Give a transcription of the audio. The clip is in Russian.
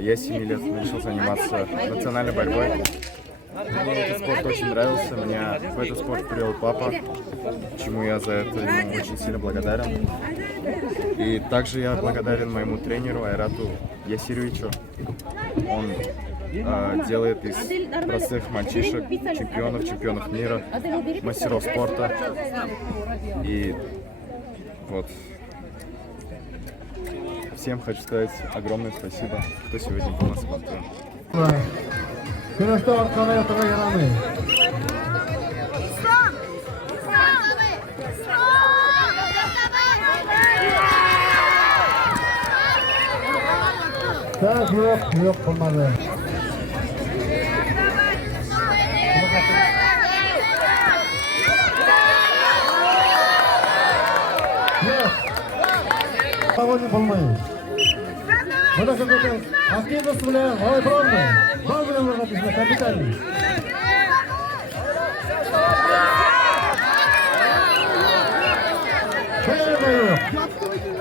Я с 7 лет начал заниматься национальной борьбой. Мне этот спорт очень нравился, меня в этот спорт привел папа, чему я за это ему очень сильно благодарен. И также я благодарен моему тренеру Айрату Ясировичу. Он делает из простых мальчишек чемпионов мира, мастеров спорта. И вот. Всем хочу сказать огромное спасибо, кто сегодня был на спортивном. Так, yok bulmadı. Погоди bulmayın. Burada şimdi askeri dostuyla havay bırakma. Bağlı mı kapısına kapitali. Hayır hayır.